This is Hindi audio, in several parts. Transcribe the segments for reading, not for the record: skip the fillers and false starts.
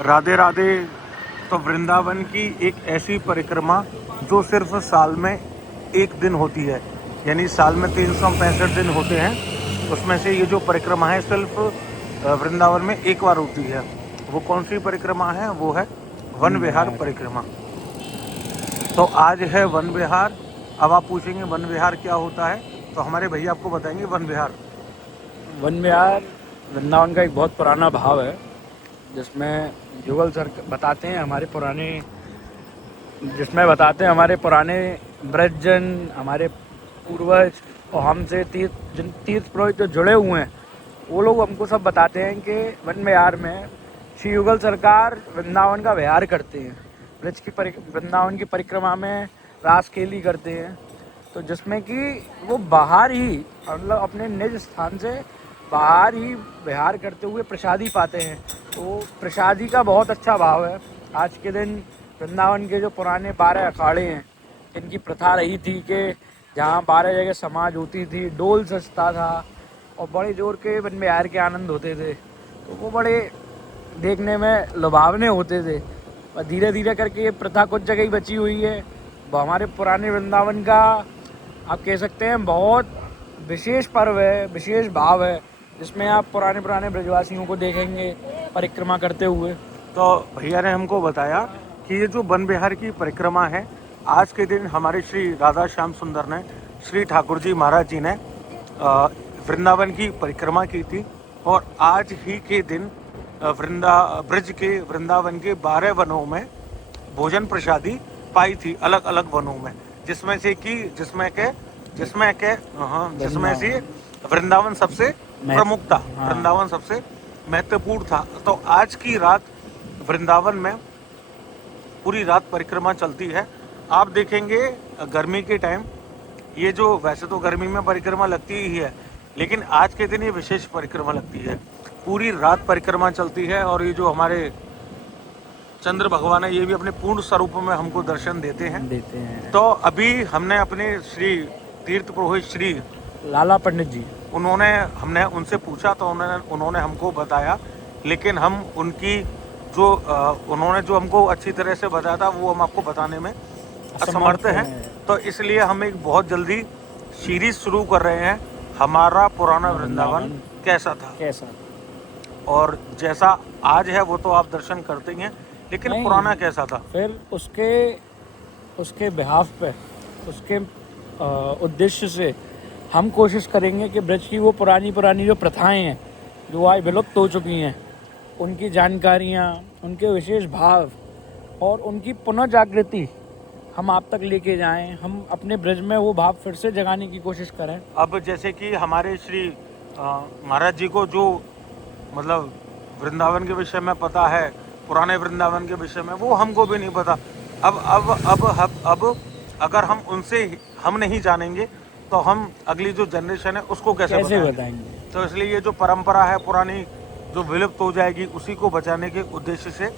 राधे राधे। तो वृंदावन की एक ऐसी परिक्रमा जो सिर्फ साल में एक दिन होती है, यानी साल में 365 दिन होते हैं, उसमें से ये जो परिक्रमा है सिर्फ वृंदावन में एक बार होती है। वो कौन सी परिक्रमा है? वो है वन वन विहार विहार। परिक्रमा। तो आज है वन विहार। अब आप पूछेंगे वन विहार क्या होता है, तो हमारे भैया आपको बताएंगे वन विहार। वन विहार वृंदावन का एक बहुत पुराना भाव है, जिसमें युगल सर बताते हैं हमारे पुराने ब्रजजन, हमारे पूर्वज और हमसे जिन तीर्थ पुरोहित जो जुड़े हुए हैं, वो लोग हमको सब बताते हैं कि वन विहार में श्री युगल सरकार वृंदावन का विहार करते हैं। वृंदावन की परिक्रमा में रास खेली करते हैं, तो जिसमें कि वो बाहर ही, मतलब अपने निज स्थान से बाहर ही विहार करते हुए प्रसादी पाते हैं। तो प्रसादी का बहुत अच्छा भाव है। आज के दिन वृंदावन के जो पुराने 12 अखाड़े हैं, इनकी प्रथा रही थी कि जहाँ 12 जगह समाज होती थी, डोल सजता था और बड़े जोर के वन विहार के आनंद होते थे, तो वो बड़े देखने में लुभावने होते थे। और धीरे धीरे करके ये प्रथा कुछ जगह ही बची हुई है। वो हमारे पुराने वृंदावन का आप कह सकते हैं बहुत विशेष पर्व है, विशेष भाव है, जिसमें आप पुराने ब्रजवासियों को देखेंगे परिक्रमा करते हुए। तो भैया ने हमको बताया कि ये जो वन विहार की परिक्रमा है, आज के दिन हमारे श्री राधा श्याम सुंदर ने, श्री ठाकुर जी महाराज जी ने वृंदावन की परिक्रमा की थी। और आज ही के दिन ब्रज के वृंदावन के 12 वनों में भोजन प्रसादी पाई थी, अलग अलग वनों में, जिसमें से वृंदावन सबसे प्रमुख था, वृंदावन सबसे महत्वपूर्ण था। तो आज की रात वृंदावन में पूरी रात परिक्रमा चलती है। आप देखेंगे गर्मी के टाइम ये जो, वैसे तो गर्मी में परिक्रमा लगती ही है, लेकिन आज के दिन ये विशेष परिक्रमा लगती है। पूरी रात परिक्रमा चलती है और ये जो हमारे चंद्र भगवान है, ये भी अपने पूर्ण स्वरूप में हमको दर्शन देते हैं। तो अभी हमने अपने श्री तीर्थ पुरोहित श्री लाला पंडित जी, हमने उनसे पूछा, तो उन्होंने हमको बताया, लेकिन हम उनकी जो उन्होंने जो हमको अच्छी तरह से बताया था वो हम आपको बताने में असमर्थ हैं। तो इसलिए हम एक बहुत जल्दी सीरीज शुरू कर रहे हैं, हमारा पुराना वृंदावन कैसा था। और जैसा आज है वो तो आप दर्शन करते ही हैं, लेकिन पुराना कैसा था, फिर उसके बिहाफ पे, उसके उद्देश्य से हम कोशिश करेंगे कि ब्रज की वो पुरानी जो प्रथाएं हैं जो आज विलुप्त हो चुकी हैं, उनकी जानकारियाँ, उनके विशेष भाव और उनकी पुनः जागृति हम आप तक लेके जाएं। हम अपने ब्रज में वो भाव फिर से जगाने की कोशिश करें। अब जैसे कि हमारे श्री महाराज जी को जो मतलब वृंदावन के विषय में पता है, पुराने वृंदावन के विषय में वो हमको भी नहीं पता। अब अगर हम उनसे हम नहीं जानेंगे तो हम अगली जो जनरेशन है उसको कैसे बताएंगे। तो इसलिए ये जो परंपरा है पुरानी जो विलुप्त हो जाएगी, उसी को बचाने के उद्देश्य से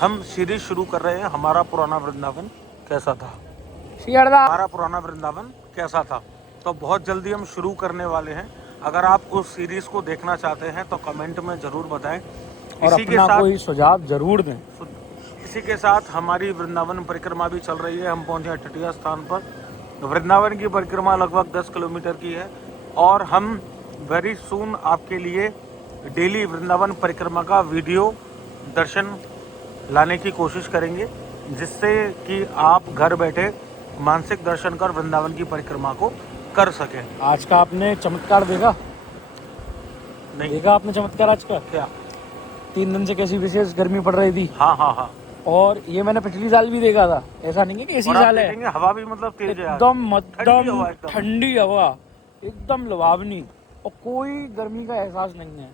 हम सीरीज शुरू कर रहे हैं, हमारा पुराना वृंदावन कैसा था। हमारा पुराना वृंदावन कैसा था, तो बहुत जल्दी हम शुरू करने वाले हैं। अगर आप उस सीरीज को देखना चाहते हैं तो कमेंट में जरूर बताएं और अपना कोई सुझाव जरूर दें। इसी के साथ हमारी वृंदावन परिक्रमा भी चल रही है। हम पहुंचे हैं तटीय स्थान पर। वृंदावन की परिक्रमा लगभग 10 किलोमीटर की है और हम वेरी सून आपके लिए डेली वृंदावन परिक्रमा का वीडियो दर्शन लाने की कोशिश करेंगे, जिससे कि आप घर बैठे मानसिक दर्शन कर वृंदावन की परिक्रमा को कर सकें। आज का आपने चमत्कार देखा? नहीं देखा आपने चमत्कार आज का? क्या? 3 दिन से कैसी विशेष गर्मी पड़ रही थी। हाँ। और ये मैंने पिछली साल भी देखा था, ऐसा नहीं है कि इसी साल है। हवा भी मतलब तेज है, एकदम ठंडी हवा, एकदम लुभावनी, और कोई गर्मी का एहसास नहीं है।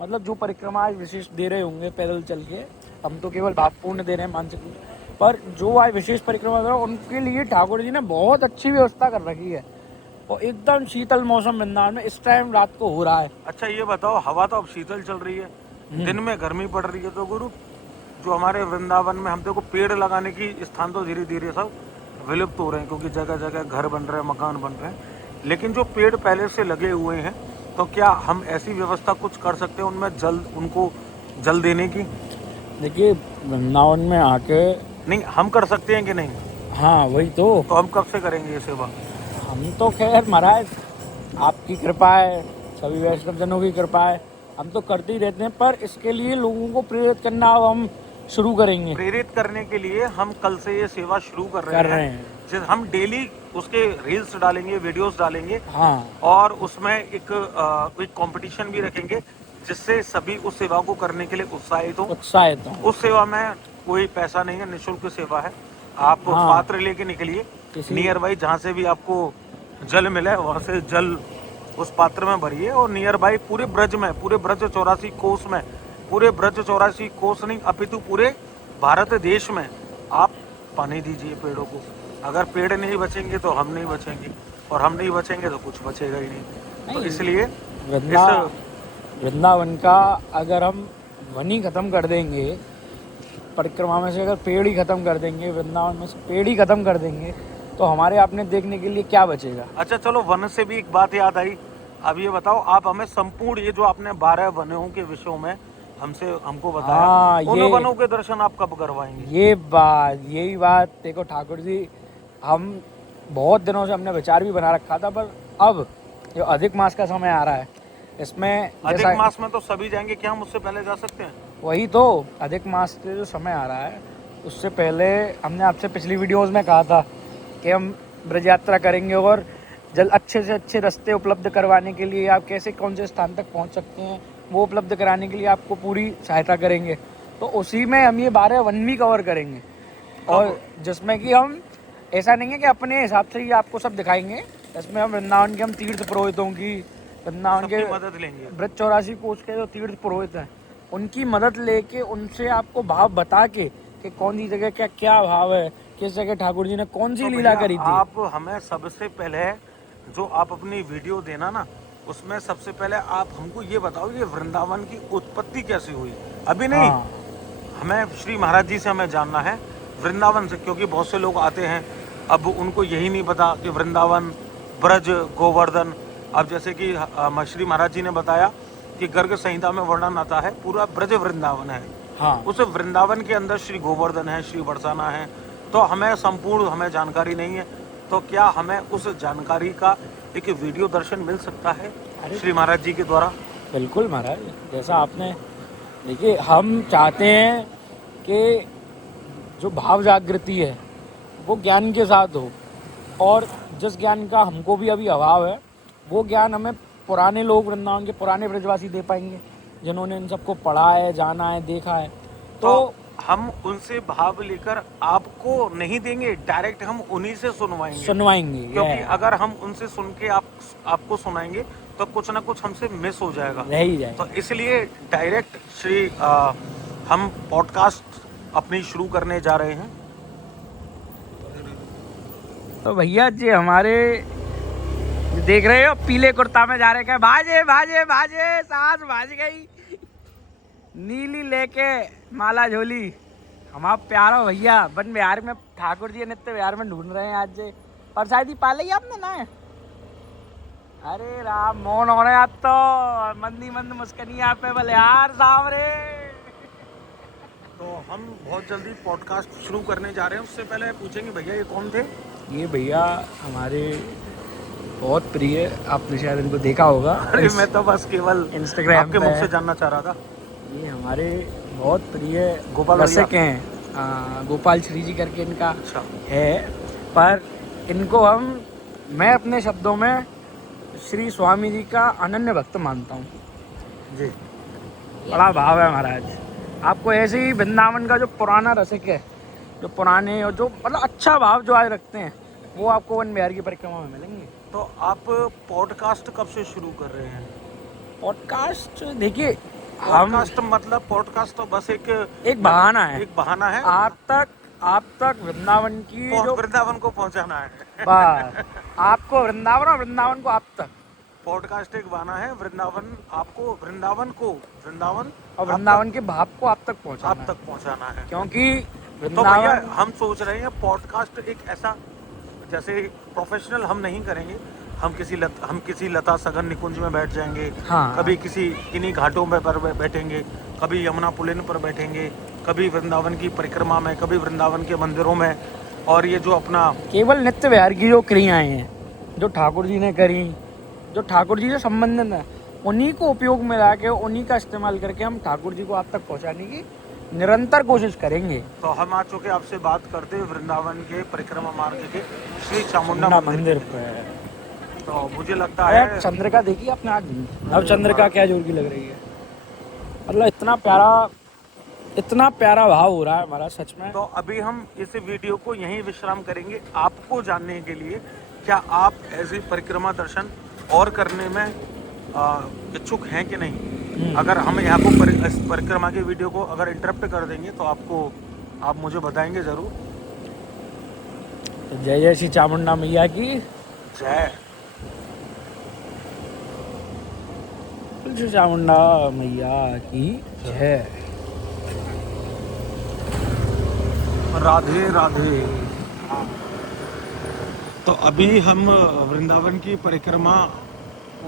मतलब जो परिक्रमा आज विशेष दे रहे होंगे पैदल चल के, हम तो केवल भावपूर्ण दे रहे हैं मानसिक, पर जो आज विशेष परिक्रमा कर रहे हैं उनके लिए ठाकुर जी ने बहुत अच्छी व्यवस्था कर रखी है। और एकदम शीतल मौसम वृंदावन में इस टाइम रात को हो रहा है। अच्छा ये बताओ, हवा तो अब शीतल चल रही है, दिन में गर्मी पड़ रही है, तो गुरु जो हमारे वृंदावन में हम देखो पेड़ लगाने की स्थान तो धीरे धीरे सब विलुप्त हो रहे हैं, क्योंकि जगह जगह घर बन रहे हैं, मकान बन रहे हैं, लेकिन जो पेड़ पहले से लगे हुए हैं, तो क्या हम ऐसी व्यवस्था कुछ कर सकते हैं उनमें उनको जल देने की? देखिए वृंदावन में आके, नहीं हम कर सकते हैं कि नहीं? हाँ वही तो हम कब से करेंगे ये सेवा? हम तो खैर महाराज आपकी कृपा है, सभी वैष्णव जनों की कृपा है, हम तो करते ही रहते हैं, पर इसके लिए लोगों को प्रेरित करना अब हम शुरू करेंगे। प्रेरित करने के लिए हम कल से ये सेवा शुरू कर रहे हैं। जैसे हम डेली उसके रील्स डालेंगे, वीडियोस डालेंगे, हाँ और उसमें एक कंपटीशन भी रखेंगे जिससे सभी उस सेवा को करने के लिए उत्साहित हो। उत्साहित हूँ। उस सेवा में कोई पैसा नहीं है, निःशुल्क सेवा है। आप हाँ। पात्र लेके निकलिए, किसी नियर बाई जहाँ से भी आपको जल मिले वहाँ से जल उस पात्र में भरिए, और नियर बाई पूरे ब्रज में, पूरे ब्रज 84 कोस में, पूरे ब्रज 84 कोस नहीं अपितु पूरे भारत देश में आप पानी दीजिए पेड़ों को। अगर पेड़ नहीं बचेंगे तो हम नहीं बचेंगे, और हम नहीं बचेंगे तो कुछ बचेगा ही नहीं। तो इसलिए वृंदावन का अगर हम वन ही खत्म कर देंगे, परिक्रमा में से अगर पेड़ ही खत्म कर देंगे, वृंदावन में से पेड़ ही खत्म कर देंगे, तो हमारे आपने देखने के लिए क्या बचेगा? अच्छा चलो, वन से भी एक बात याद आई। अब ये बताओ, आप हमें संपूर्ण ये जो आपने 12 वनों के विषयों में हमको बताया, हाँ, उन ये वनों के दर्शन आप कब करवाएंगे? यही बात देखो ठाकुर जी, हम बहुत दिनों से हमने विचार भी बना रखा था, पर अब जो अधिक मास का समय आ रहा है, इसमें अधिक मास में तो सभी जाएंगे, क्या हम उससे पहले जा सकते हैं? वही तो, अधिक मास के जो समय आ रहा है उससे पहले हमने आपसे पिछली वीडियोस में कहा था कि हम ब्रज यात्रा करेंगे, और जल अच्छे से अच्छे रास्ते उपलब्ध करवाने के लिए, आप कैसे कौन से स्थान तक पहुंच सकते हैं वो उपलब्ध कराने के लिए आपको पूरी सहायता करेंगे। तो उसी में हम ये 12 वन भी कवर करेंगे, और जिसमें कि हम ऐसा नहीं है कि अपने हिसाब से ही आपको सब दिखाएंगे, इसमें हम वृंदावन के हम तीर्थ पुरोहितों की, वृंदावन के मदद लेंगे। ब्रज 84 कोस के जो तीर्थ पुरोहित हैं उनकी मदद लेके, उनसे आपको भाव बता के कि कौन सी जगह क्या क्या भाव है, किस जगह ठाकुर जी ने कौन सी लीला करी थी। आप हमें सबसे पहले जो आप अपनी वीडियो देना ना, उसमें सबसे पहले आप हमको ये बताओ, ये वृंदावन की उत्पत्ति कैसे हुई? अभी नहीं, हमें श्री महाराज जी से हमें जानना है वृंदावन से, क्योंकि बहुत से लोग आते हैं, अब उनको यही नहीं पता कि वृंदावन, ब्रज, गोवर्धन। अब जैसे कि श्री महाराज जी ने बताया कि गर्ग संहिता में वर्णन आता है पूरा ब्रज वृंदावन है। हाँ। उस वृंदावन के अंदर श्री गोवर्धन है, श्री बरसाना है, तो हमें संपूर्ण हमें जानकारी नहीं है। तो क्या हमें उस जानकारी का एक वीडियो दर्शन मिल सकता है श्री महाराज जी के द्वारा? बिल्कुल महाराज, जैसा आपने, देखिए हम चाहते हैं कि जो भाव जागृति है वो ज्ञान के साथ हो, और जिस ज्ञान का हमको भी अभी अभाव है वो ज्ञान हमें पुराने लोग, वृंदावन के पुराने ब्रजवासी दे पाएंगे, जिन्होंने इन सबको पढ़ा है, जाना है, देखा है। तो हम उनसे भाव लेकर आपको नहीं देंगे, डायरेक्ट हम उन्हीं से सुनवाएंगे। क्योंकि अगर हम उनसे सुन के आपको सुनाएंगे तो कुछ ना कुछ हमसे मिस हो जाएगा, रह ही जाएगा। तो इसलिए डायरेक्ट हम पॉडकास्ट अपनी शुरू करने जा रहे हैं। तो भैया जी हमारे देख रहे हो पीले कुर्ता में जा रहे हैं, भाजे भाजे भाजे, सांस भाज गई, नीली लेके माला झोली। हमारा प्यारा भैया वन विहार में, ठाकुर जी नित्य विहार में ढूंढ रहे हैं आज से, और शायद ही पाले ही आपने ना है। अरे राम, मौन हो रहे आप तो, मंदी मंद मुस्कनी आप पे बोले यार सामरे। तो हम बहुत जल्दी पॉडकास्ट शुरू करने जा रहे हैं, उससे पहले पूछेंगे भैया ये कौन थे? ये भैया हमारे बहुत प्रिय, आपने शायद इनको देखा होगा। अरे मैं तो बस केवल इंस्टाग्राम आपके मुख से जानना चाह रहा था। ये हमारे बहुत प्रिय गोपाल रसिक हैं, गोपाल श्री जी करके इनका अच्छा है, पर इनको मैं अपने शब्दों में श्री स्वामी जी का अनन्य भक्त मानता हूँ जी। बड़ा भाव है महाराज। आपको ऐसे ही वृंदावन का जो पुराना रसिक है, जो पुराने और जो मतलब अच्छा भाव जो आज रखते हैं, वो आपको वन विहार की परिक्रमा में मिलेंगे। तो आप पॉडकास्ट कब से शुरू कर रहे हैं? पॉडकास्ट देखिए, पॉडकास्ट मतलब पॉडकास्ट तो बस एक बहाना है, एक बहाना है आप तक वृंदावन की जो वृंदावन को पहुंचाना है। बस आपको वृंदावन और वृंदावन को आप तक। पॉडकास्ट एक बहाना है, वृंदावन आपको वृंदावन और वृंदावन के भाव को आप तक पहुंचाना है। क्योंकि तो भैया हम सोच रहे हैं पॉडकास्ट एक ऐसा, जैसे प्रोफेशनल हम नहीं करेंगे, हम किसी लता सघन निकुंज में बैठ जाएंगे, हाँ। कभी किसी इन्हीं घाटों में पर बैठेंगे, कभी यमुना पुलिन पर बैठेंगे, कभी वृंदावन की परिक्रमा में, कभी वृंदावन के मंदिरों में। और ये जो अपना केवल नित्य विहार की जो क्रियाएं हैं जो ठाकुर जी ने करी, जो ठाकुर जी से संबंधित है, उन्हीं को उपयोग में ला के, उन्हीं का इस्तेमाल करके हम ठाकुर जी को आप तक पहुंचाने की निरंतर कोशिश करेंगे। तो हम आ चुके आपसे बात करते हुए वृंदावन के परिक्रमा मार्ग के श्री चामुंडा मुंडा मंदिर मंदिर पे। पे तो मुझे लगता अरे है चंद्रिका देखिए अपने आज, नव चंद्रिका क्या जोर की लग रही है। मतलब इतना प्यारा भाव हो रहा है हमारा सच में। तो अभी हम इस वीडियो को यहीं विश्राम करेंगे, आपको जानने के लिए क्या आप ऐसी परिक्रमा दर्शन और करने में इच्छुक हैं कि नहीं। अगर हम यहाँ को इस परिक्रमा की वीडियो को अगर इंटरप्ट कर देंगे तो आप मुझे बताएंगे ज़रूर। तो जय जय श्री चामुंडा मैया की जय। श्री चामुंडा मैया की जय। राधे राधे। तो अभी हम वृंदावन की परिक्रमा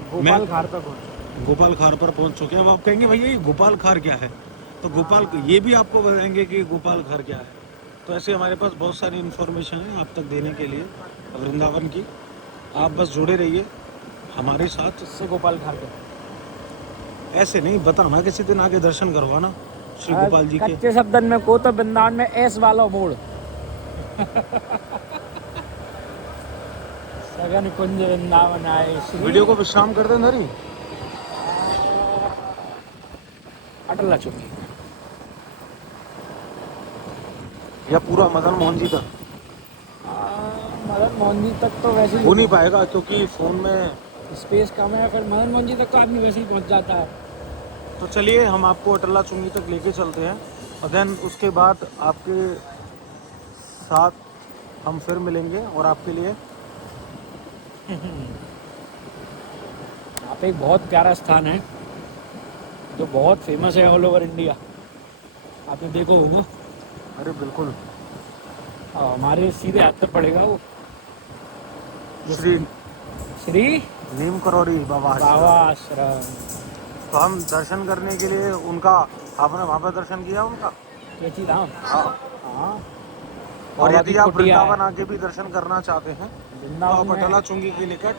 गोपाल खार तक गोपाल खार पर पहुंच चुके हैं। अब आप कहेंगे भैया ये गोपाल खार क्या है, तो गोपाल ये भी आपको बताएंगे कि गोपाल खार क्या है। तो ऐसे हमारे पास बहुत सारी इन्फॉर्मेशन है आप तक देने के लिए वृंदावन की। आप बस जुड़े रहिए हमारे साथ। इससे गोपाल खार का ऐसे नहीं बताना, किसी दिन आके दर्शन करवाना श्री गोपाल जी के। कच्चे शब्दन में को तो वृंदावन में एस वाला मोड़ सगन कुंज वृंदावन आए श्री। वीडियो को विश्राम कर दें धरी अटला चुकी या पूरा मदन मोहन जी तक मदन मोहन जी तक तो वैसे हो ही नहीं पाएगा क्योंकि फ़ोन में स्पेस कम है। फिर मदन मोहन जी तक तो आदमी वैसे ही पहुंच जाता है। तो चलिए हम आपको अटला चुंगी तक लेके चलते हैं और देन उसके बाद आपके साथ हम फिर मिलेंगे और आपके लिए यहाँ पे एक बहुत प्यारा स्थान है जो बहुत फेमस है ऑल ओवर इंडिया। आपने देखो होगा। अरे बिल्कुल हमारे सीधे हाथ पे पड़ेगा वो श्री श्री नीम करौरी बाबा बाबा आश्रम। तो हम दर्शन करने के लिए उनका, आपने वहाँ पर दर्शन किया उनका। कैची धाम। हाँ। हाँ। और बाबा यदि की आप कुटिया है। वृंदावन आके भी दर्शन करना चाहते हैं तो आप वृंदावन अटला में चुंगी के निकट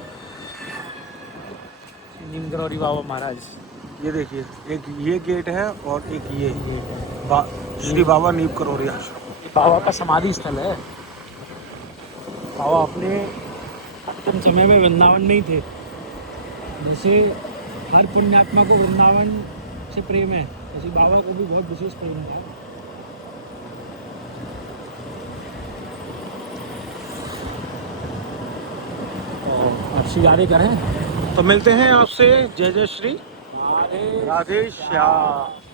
नीम करौरी बाबा महाराज। ये देखिए, एक ये गेट है और एक ये श्री बाबा नीम करौरी आश्रम। बाबा का समाधि स्थल है। बाबा अपने अंतिम समय में वृंदावन में ही थे। जैसे हर पुण्यात्मा को वृंदावन से प्रेम है, ऐसे बाबा को भी बहुत विशेष प्रेम था। अच्छी यादें करें। तो मिलते हैं आपसे। जय जय श्री राधे राधे श्याम।